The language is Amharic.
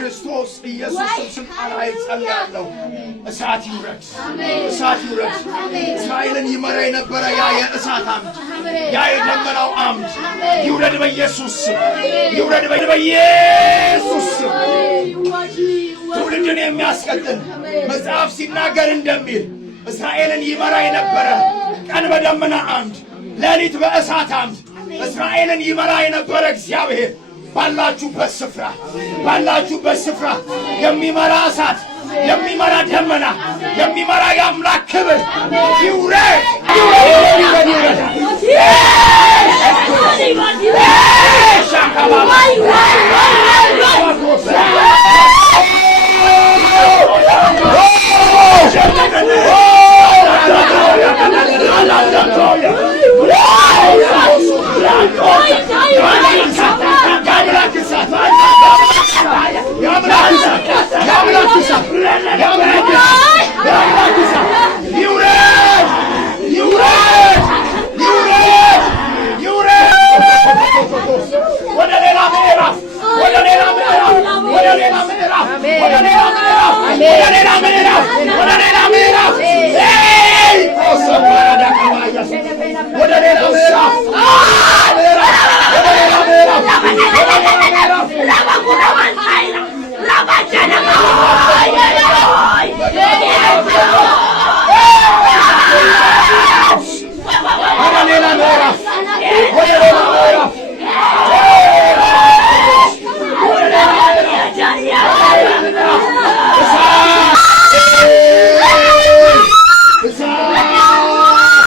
በክርስቶስ ኢየሱስ ስልጣን ኃይል ጸልያለሁ። እሳት ይውረድ፣ እሳት ይውረድ። እስራኤልን ይመራ የነበረ ያ የእሳት አምድ፣ ያ የደመናው አምድ ይውረድ በኢየሱስ ስም፣ ይውረድ በኢየሱስ ስም። ትውልድን የሚያስቀጥል መጽሐፍ ሲናገር እንደሚል እስራኤልን ይመራ የነበረ ቀን በደመና አምድ፣ ሌሊት በእሳት አምድ እስራኤልን ይመራ የነበረ እግዚአብሔር ባላችሁበት ስፍራ ባላችሁበት ስፍራ የሚመራ እሳት፣ የሚመራ ደመና፣ የሚመራ የአምላክ ክብር ይውረድ፣ ይውረድ፣ ይውረድ። ወደ ሌላ ምዕራፍ